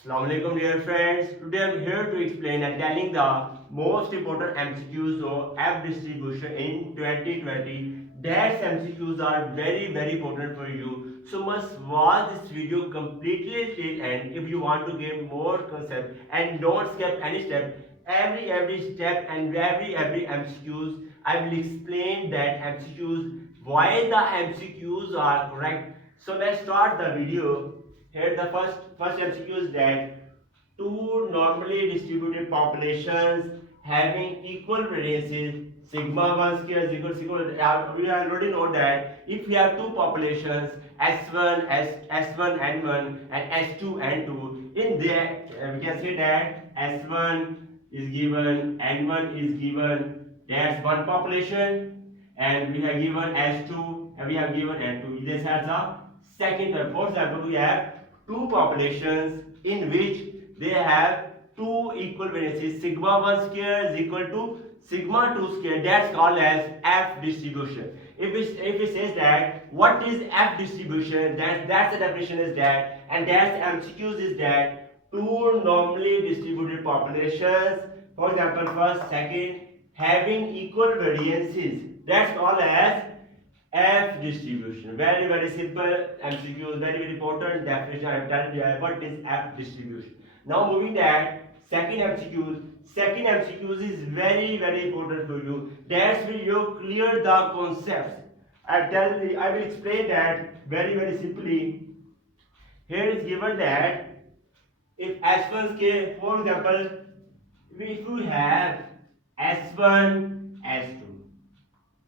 Assalamu alaikum dear friends. Today I am here to explain and telling the most important MCQs of F distribution in 2020. That MCQs are very important for you. So must watch this video completely till end if you want to get more concept and don't skip any step. Every step and every MCQs I will explain that MCQs why the MCQs are correct. So let's start the video. Here the first MCQ is that two normally distributed populations having equal variances sigma 1 square is equal to we already know that if we have two populations s1 s1 n1 and s2 n2 in that we can say that s1 is given n1 is given, that's one population, and we have given s2 and we have given n2. This has a second term. For example, we have two populations in which they have two equal variances sigma 1 square is equal to sigma 2 square, that's called as F distribution. If it says that what is F distribution, that's the definition is that, and that's MCQs is that two normally distributed populations, for example first second, having equal variances, that's called as F distribution. Very simple MCQs, very important definition. I am telling you what is F distribution. Now moving that second MCQs. Second MCQs is very important for you. That's where you clear the concepts. I will explain that very simply. Here is given that if S1 scale, for example, if we have S1, S2.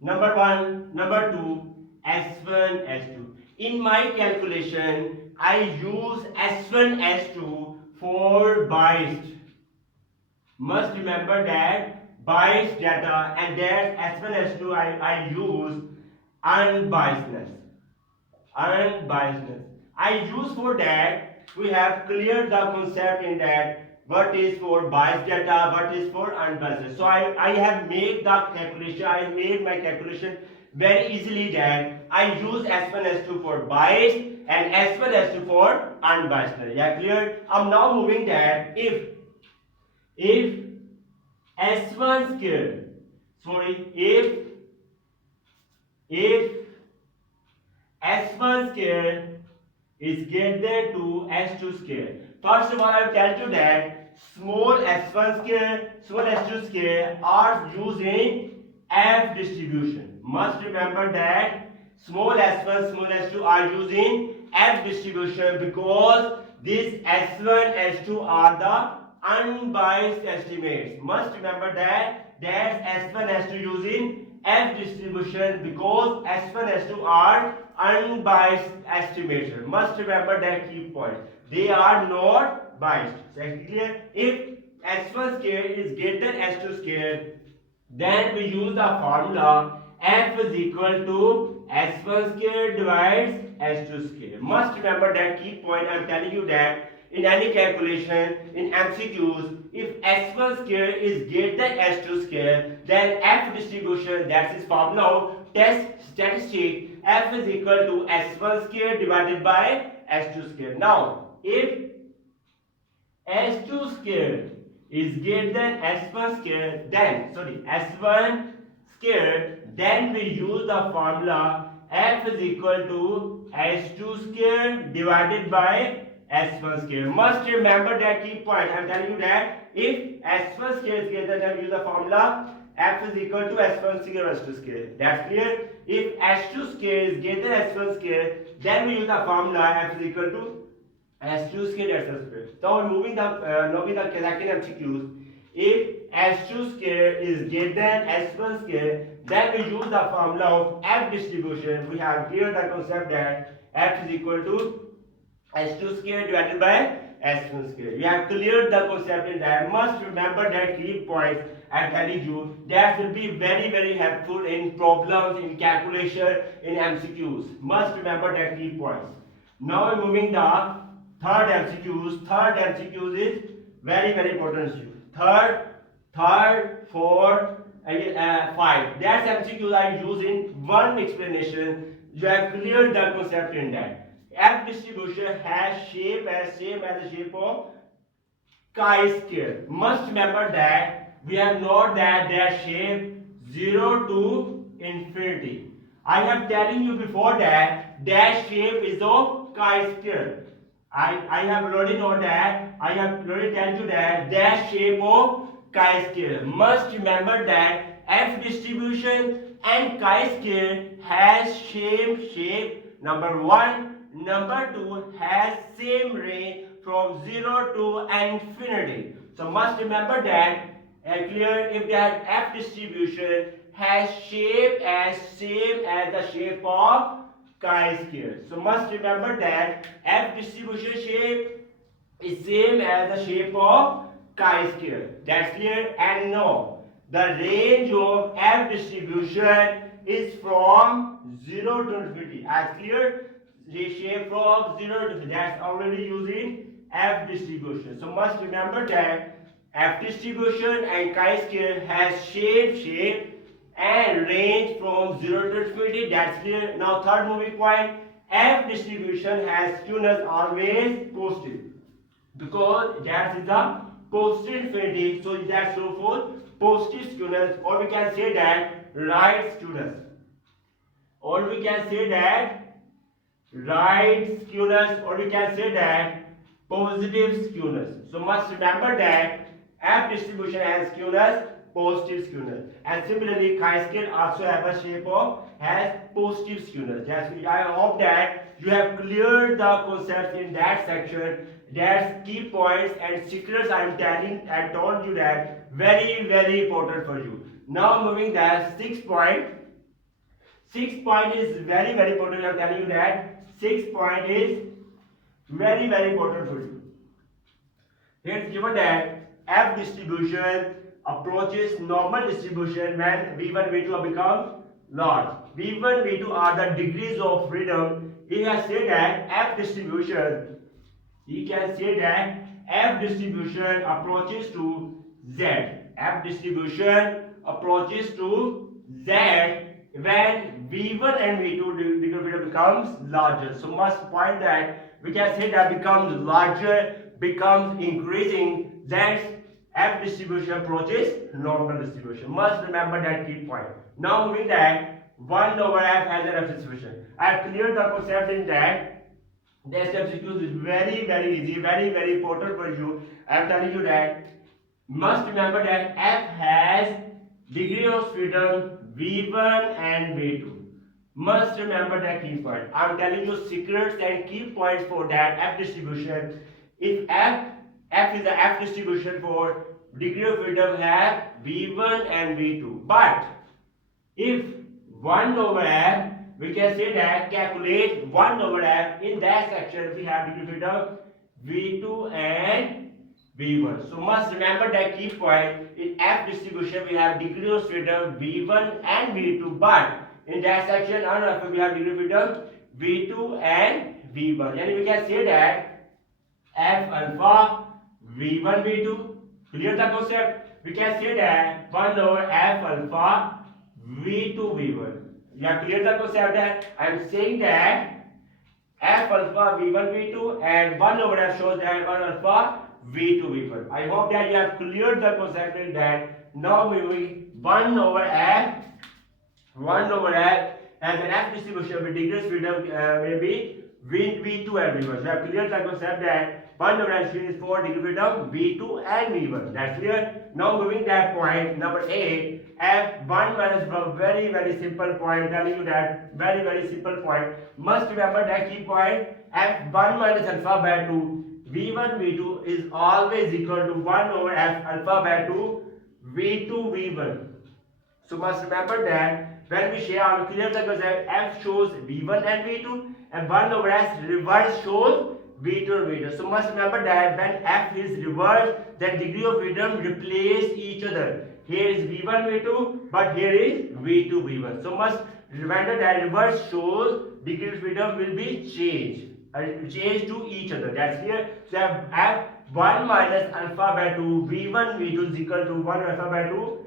Number 1, number 2, S1, S2. In my calculation, I use S1, S2 for biased. Must remember that biased data, and that S1, S2 I use unbiasedness. Unbiasedness. I use for that, we have cleared the concept in that what is for biased data, what is for unbiased. So I have made the calculation, I made my calculation very easily that I use S1, S2 for biased and S1, S2 for unbiased. Yeah, clear? I'm now moving that if S1 square, if S1 square is greater to S2 square. First of all, I will tell you that small s1 square, small s2 square are used in F distribution. Must remember that small s1, small s2 are used in F distribution because this s1, s2 are the unbiased estimates. Must remember that s1, s2 used in F distribution because s1, s2 are unbiased estimators. Must remember that key point. They are not biased. So clear? If s1 square is greater than s2 square, then we use the formula F is equal to s1 square divides s2 square. Must remember that key point. I am telling you that in any calculation in MCQs, if s1 square is greater than s2 square, then F distribution, that's its formula, test statistic, F is equal to s1 square divided by s2 square. Now, if s2 square is greater than s1 square, then s1 square, then we use the formula F is equal to s2 square divided by s1 square. Must remember that key point. I am telling you that if s1 square is greater, then we use the formula F is equal to s1 square s2 square. That's clear? If s2 square is greater than s1 square, then we use the formula F is equal to s2 square s1 square. So moving the second MCQs. If s2 square is greater than s1 square, then we use the formula of F distribution. We have cleared the concept that F is equal to s2 square divided by s1 square. We have cleared the concept in that. Must remember that key points I am telling you. That will be very helpful in problems, in calculation, in MCQs. Must remember that key points. Now moving the third MCQs. Third MCQs is very important. Third, fourth, 5. That's MCQs I use in one explanation. You have cleared the concept in that. F distribution has shape as same as the shape of chi-square. Must remember that we have known that their shape 0 to infinity. I have telling you before that dash shape is of chi-square. I have already known that. I have already told you that dash shape of chi-square. Must remember that F distribution and chi-square has same shape. Number 1. Number 2 has same range from 0 to infinity. So must remember that clear if that F distribution has shape as same as the shape of chi-square. So must remember that F distribution shape is same as the shape of chi-square. That's clear. And no, the range of F distribution is from 0 to infinity. As clear, the shape from 0 to infinity. That's already using F distribution. So must remember that F distribution and chi-square has shape and range from 0 to infinity. That's clear. Now third moving point, F distribution has skewness always positive because that is the positive infinity. So that's so for positive skewness, or we can say that right skewness, or we can say that right skewness, or we can say that positive skewness. So must remember that F distribution has skewness, positive skewness, and similarly chi-square also have a shape of has positive skewness. I hope that you have cleared the concepts in that section. That's key points and secrets I'm telling and told you that very important for you. Now moving that 6th point. 6th point is very important. I'm telling you that 6th point is very important for you. Here it's given that F distribution approaches normal distribution when V1, V2 become large. V1, V2 are the degrees of freedom. He has said that F distribution, he can say that F distribution approaches to Z. F distribution approaches to Z when V1 and V2 degree of freedom becomes larger. So must point that we can say that becomes larger, becomes increasing, that's F distribution approaches normal distribution. Must remember that key point. Now moving that 1 over F has an F distribution. I have cleared the concept in that. This MCQ is very easy, very important for you. I am telling you that must remember that F has degree of freedom V1 and V2. Must remember that key point. I am telling you secrets and key points for that F distribution. If F is the F distribution for degree of freedom have V1 and V2. But if 1 over F, we can say that calculate 1 over F. In that section we have degree of freedom V2 and V1. So must remember that key point. In F distribution we have degree of freedom V1 and V2. But in that section on alpha we have degree of freedom V2 and V1. And we can say that F alpha V1 V2. Clear the concept? We can say that 1 over F alpha V2 V1. You have cleared the concept that I am saying that F alpha V1 V2 and 1 over F shows that 1 alpha V2 V1. I hope that you have cleared the concept in that. Now we will 1 over F as an F distribution with degrees freedom may be V2 and V1. So I have cleared the concept that 1 over F is for degree freedom V2 and V1. That's clear. Now moving that point number 8. F1 minus from very simple point, telling you that very simple point. Must remember that key point. F1 minus alpha by 2 V1 V2 is always equal to 1 over F alpha by 2 V2 V1. So must remember that when we share clear the concept, F shows V1 and V2 and 1 over S reverse shows V2 and V2. So must remember that when F is reversed, then degree of freedom replace each other. Here is V1 V2, but here is V2 V1. So must remember that reverse shows degree of freedom will be changed to each other. That's here. So F1 minus alpha by 2 V1 V2 is equal to 1 alpha by 2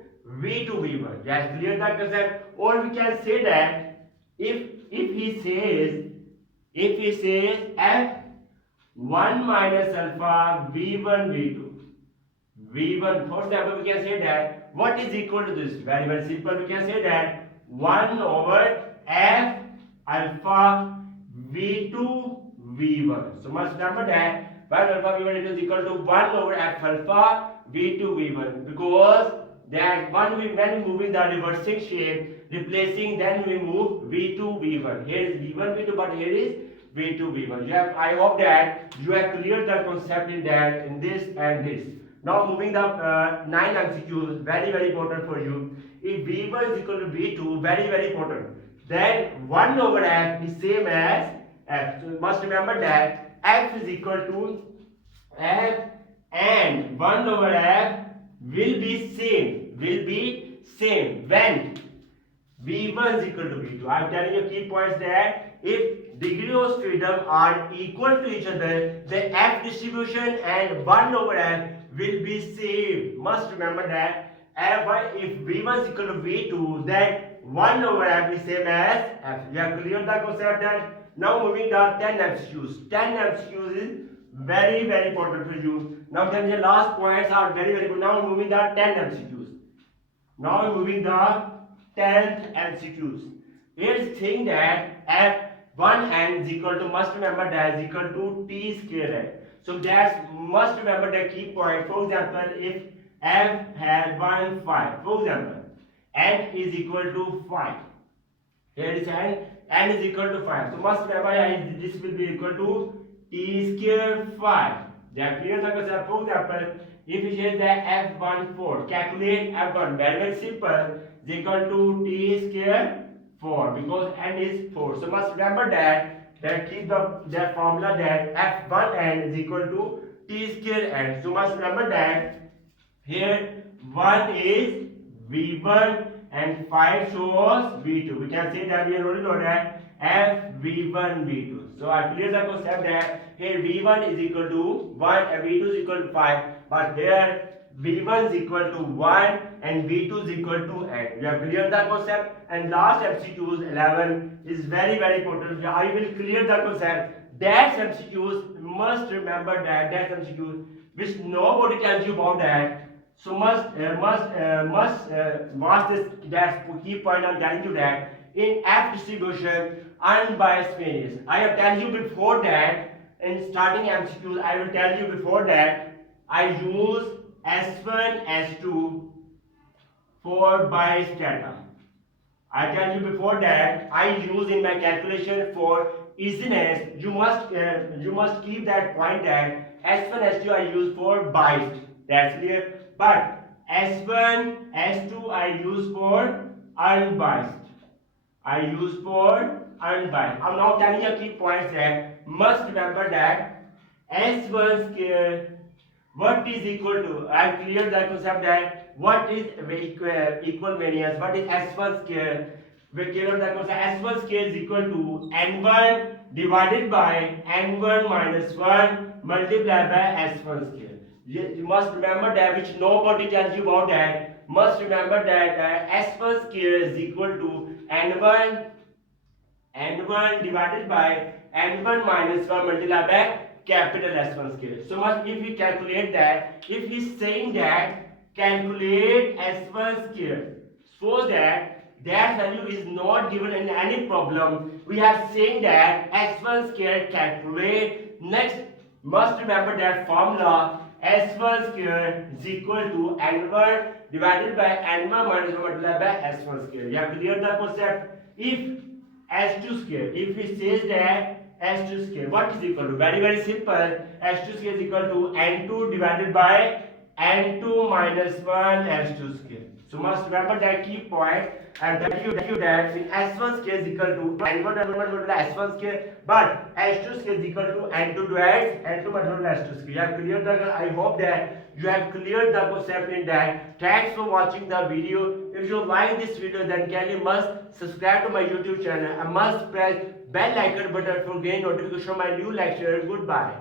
V2 V1. That's clear that concept. Or we can say that if he says F1 minus alpha V1 V2. V1. For example, we can say that what is equal to this? Very, very simple. We can say that 1 over F alpha V2 V1. So must remember that 1 alpha V1 it is equal to 1 over F alpha V2 V1, because that when we moving the reversing shape, replacing, then we move V2 V1. Here is V1 V2, but here is V2 V1. I hope that you have cleared the concept in that, in this and this. Now moving the 9 MCQs, very, very important for you. If V1 is equal to V2, very, very important, then 1 over F is same as F. So you must remember that F is equal to F, and 1 over F will be same when V1 is equal to V2. I am telling you key points that if degree of freedom are equal to each other, the F distribution and 1 over F will be same. Must remember that if V1 is equal to V2, then 1 over F is same as F. You have cleared the concept that. Now moving to 10 MCQs. 10 MCQs is very, very important for you. Now then the last points are very, very good. Now moving to 10 MCQs. Now moving the 10th MCQs. Here's thing that F1 n is equal to, must remember that is equal to T square n. So that's must remember the key point. For example, if F has 1 5, for example, n is equal to 5. Here is n is equal to 5. So must remember this will be equal to T square 5. That clear the concept. For example, if it is the F1 4, calculate F1. Very, very simple. Is equal to T square 4, because n is 4. So must remember that keep that formula that F1 n is equal to T square n. So must remember that here 1 is V1 and 5 shows V2. We can say that we already know that F V1 V2. So I clear the concept that here V1 is equal to 1 and V2 is equal to 5, but here V1 is equal to 1 and V2 is equal to n. We have cleared the concept. And last MCQs 11 is very, very important. I will clear the concept. That MCQs must remember that MCQs which nobody tells you about that. So must watch this. That's key point. I'm telling you that in F distribution, unbiased variance. I have told you before that in starting MCQs. I will tell you before that I use S1, S2 for biased data. I tell you before that I use in my calculation for easiness. You must keep that point that S1, S2 I use for biased. That's clear. But S1, S2 I use for unbiased. I'm now telling you key points that must remember that S1 square what is equal to, I cleared the concept that what is equal variance, what is S1 square. We cleared the concept S1 square is equal to N1 divided by N1 minus 1 multiplied by S1 square. You must remember that, which nobody tells you about that. Must remember that S1 square is equal to N1 divided by N1 minus 1 multiplied by capital S1 square. So much if we calculate that, if he's saying that calculate S1 square, suppose that value is not given in any problem, we are saying that S1 square calculate. Next, must remember that formula S1 square is equal to N1 divided by N1 minus 1 multiplied by S1 square. You have cleared the concept. If S2 square, if it says that S2 square, what is equal to? Very, very simple. S2 square is equal to N2 divided by N2 minus 1 S2 square. So must remember that key point, and that you that in S1 square is equal to N1 divided by S1 square, but S2 square is equal to N2 divided N2 multiplied by S2 square. You have cleared the, I hope that you have cleared the concept in that. Thanks for watching the video. If you like this video, then kindly must subscribe to my YouTube channel and must press bell icon button for getting notification of my new lecture. Goodbye.